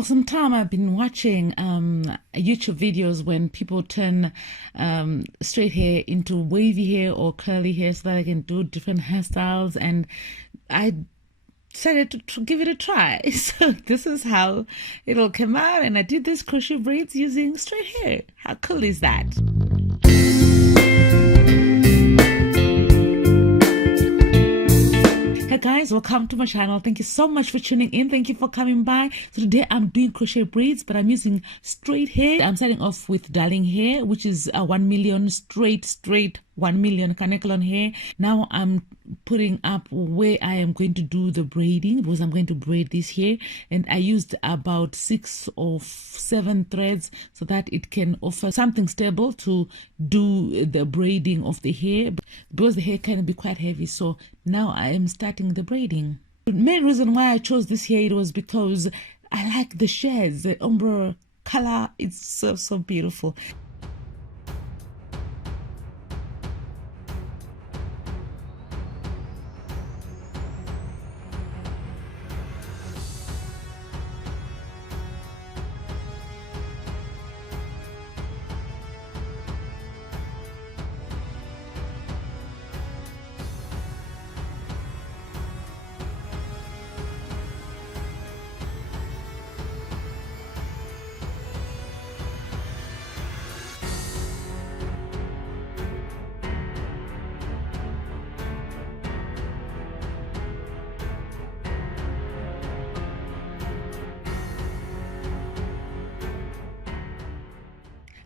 For some time, I've been watching YouTube videos when people turn straight hair into wavy hair or curly hair so that I can do different hairstyles, and I decided to give it a try. So this is how it'll come out, and I did this crochet braids using straight hair. How cool is that? Hey guys, welcome to my channel. Thank you so much for tuning in. Thank you for coming by. So today I'm doing crochet braids, but I'm using straight hair. I'm starting off with darling hair, which is a 1 million straight 1 million Kanekalon hair. Now I'm putting up where I am going to do the braiding, because I'm going to braid this hair, and I used about 6 or 7 threads so that it can offer something stable to do the braiding of the hair, because the hair can be quite heavy. So now I am starting the braiding. The main reason why I chose this hair, it was because I like the shades, the ombre color. It's so beautiful.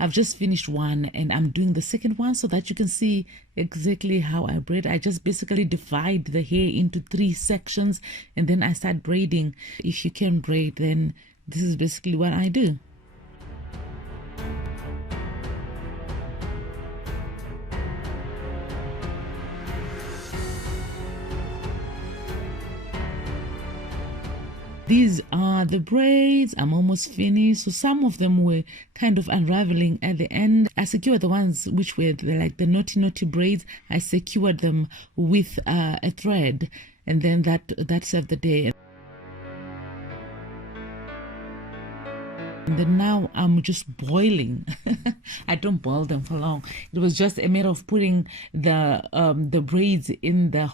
I've just finished one and I'm doing the second one so that you can see exactly how I braid. I just basically divide the hair into 3 sections and then I start braiding. If you can braid, then this is basically what I do. These are the braids. I'm almost finished. So some of them were kind of unraveling at the end. I secured the ones which were like the naughty braids. I secured them with a thread, and then that served the day. And then now I'm just boiling. I don't boil them for long. It was just a matter of putting the braids in the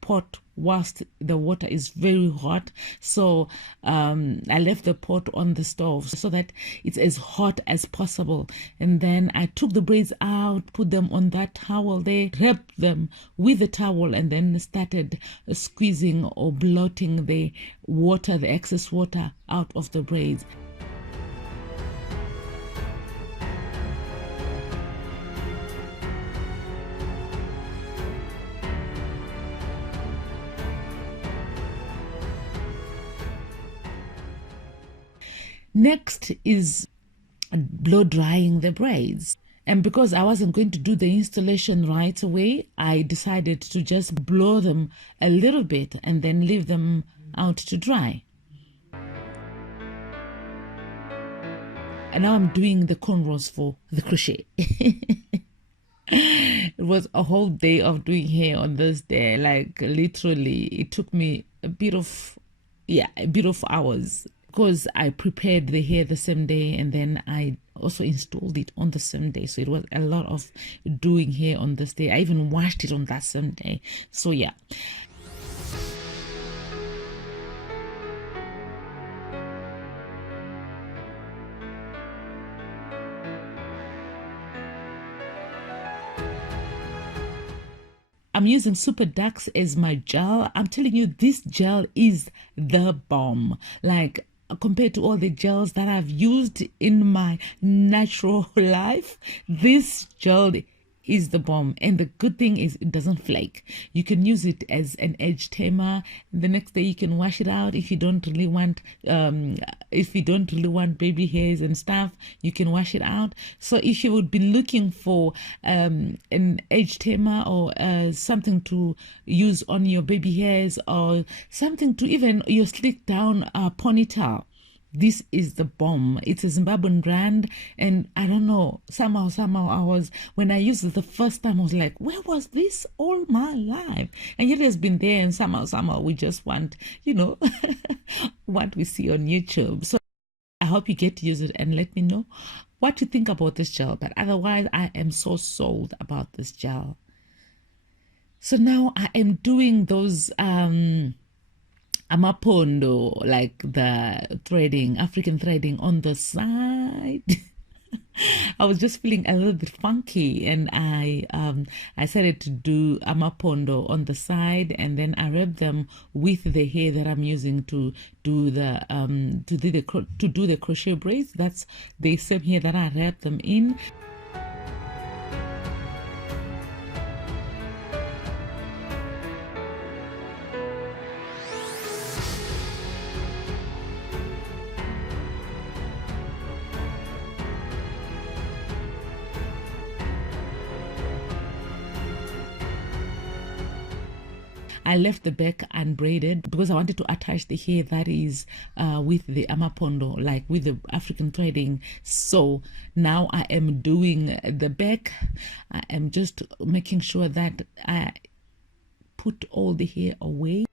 pot whilst the water is very hot. So I left the pot on the stove so that it's as hot as possible, and then I took the braids out, put them on that towel there, wrapped them with the towel, and then started squeezing or blotting the water, the excess water out of the braids. Next is blow drying the braids. And because I wasn't going to do the installation right away, I decided to just blow them a little bit and then leave them out to dry. And now I'm doing the cornrows for the crochet. It was a whole day of doing hair on this day. Like literally, it took me a bit of hours, because I prepared the hair the same day and then I also installed it on the same day. So it was a lot of doing hair on this day. I even washed it on that same day. So yeah. I'm using Super Ducks as my gel. I'm telling you, this gel is the bomb. Like, compared to all the gels that I've used in my natural life, this gel is the bomb. And the good thing is it doesn't flake. You can use it as an edge tamer. The next day you can wash it out. If you don't really want baby hairs and stuff, you can wash it out. So if you would be looking for an edge tamer or something to use on your baby hairs, or something to even your slick down ponytail, this is the bomb. It's a Zimbabwean brand, and I don't know, somehow I was, when I used it the first time, I was like, where was this all my life? And yet it has been there, and somehow we just want, you know, what we see on YouTube. So I hope you get to use it and let me know what you think about this gel. But otherwise, I am so sold about this gel. So now I am doing those amapondo, like the threading, African threading on the side. I was just feeling a little bit funky, and I decided to do amapondo on the side, and then I wrap them with the hair that I'm using to do the crochet braids. That's the same hair that I wrap them in. I left the back unbraided because I wanted to attach the hair that is with the amapondo, like with the African threading. So now I am doing the back. I am just making sure that I put all the hair away.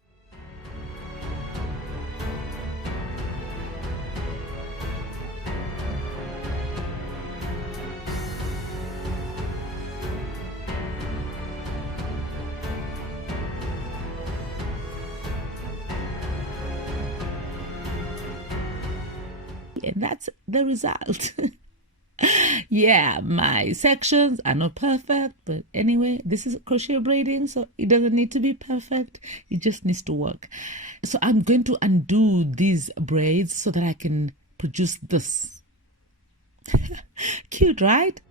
And that's the result. Yeah, my sections are not perfect, but anyway, this is crochet braiding, so it doesn't need to be perfect. It just needs to work. So I'm going to undo these braids so that I can produce this. Cute, right?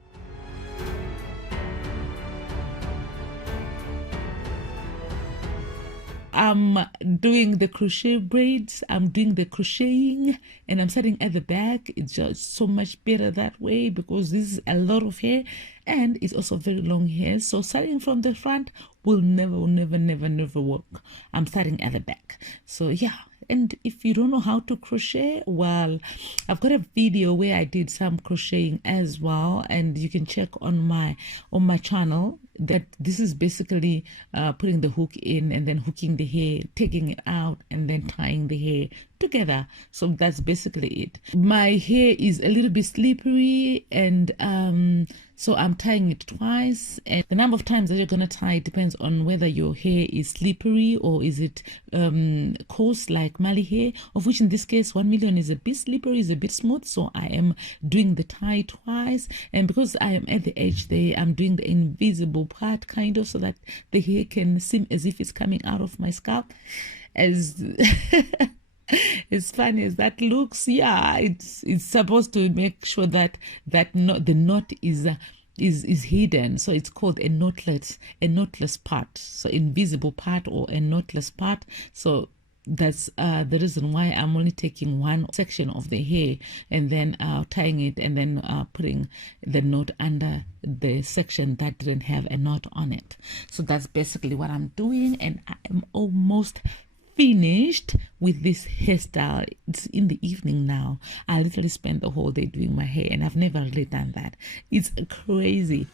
I'm doing the crochet braids, I'm doing the crocheting, and I'm starting at the back. It's just so much better that way because this is a lot of hair and it's also very long hair. So starting from the front will never work. I'm starting at the back. So yeah. And if you don't know how to crochet, well, I've got a video where I did some crocheting as well, and you can check on my channel. That this is basically putting the hook in and then hooking the hair, taking it out, and then tying the hair together. So that's basically it. My hair is a little bit slippery, and so I'm tying it twice, and the number of times that you're gonna tie depends on whether your hair is slippery or is it coarse like Mali hair, of which in this case 1 million is a bit slippery, is a bit smooth. So I am doing the tie twice, and because I am at the edge there, I'm doing the invisible part kind of so that the hair can seem as if it's coming out of my scalp. As as funny as that looks, yeah, it's supposed to make sure that the knot is hidden. So it's called a knotless part, so invisible part or a knotless part. So that's the reason why I'm only taking one section of the hair and then tying it and then putting the knot under the section that didn't have a knot on it. So that's basically what I'm doing, and I am almost finished with this hairstyle. It's in the evening now. I literally spent the whole day doing my hair, and I've never really done that. It's crazy.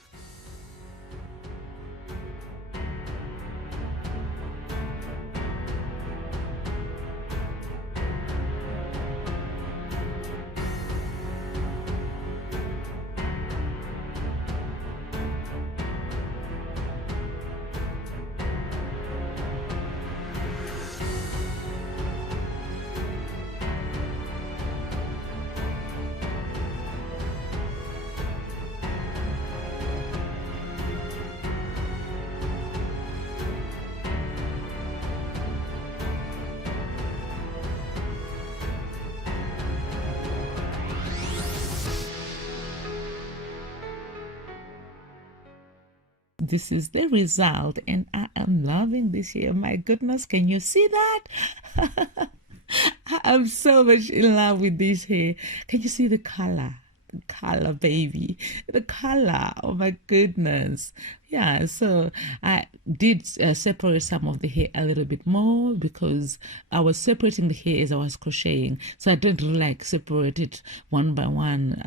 This is the result, and I am loving this hair. My goodness, can you see that? I'm so much in love with this hair. Can you see the color? The color, baby, the color. Oh my goodness. Yeah, so I did separate some of the hair a little bit more because I was separating the hair as I was crocheting, so I didn't really like separate it one by one.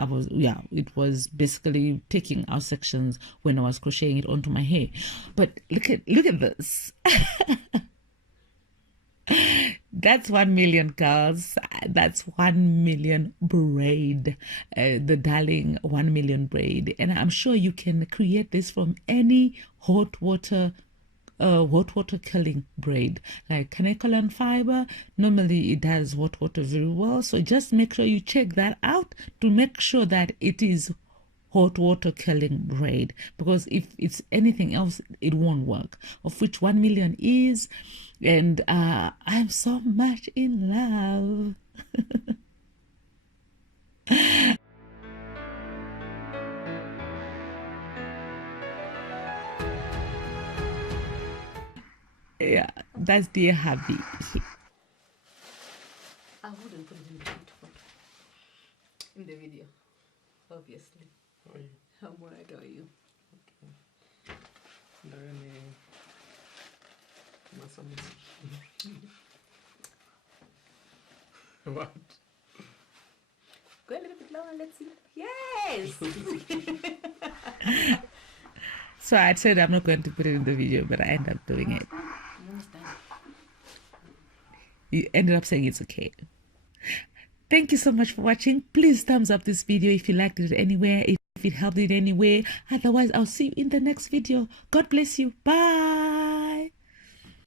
It was basically taking out sections when I was crocheting it onto my hair. But look at this. That's 1 million, girls. That's 1 million braid. The darling 1 million braid. And I'm sure you can create this from any hot water curling braid, like Kanekolan fiber. Normally it does hot water very well, so just make sure you check that out to make sure that it is hot water curling braid, because if it's anything else it won't work, of which 1 million is. And I'm so much in love. Yeah, that's dear hubby. I wouldn't put it in the video, obviously. Oh, yeah. How more I adore you. What? Go a little bit lower, let's see. Yes! So I said I'm not going to put it in the video, but I ended up doing it. You ended up saying it's okay. Thank you so much for watching. Please thumbs up this video if you liked it anywhere, if it helped in any way. Otherwise, I'll see you in the next video. God bless you. Bye.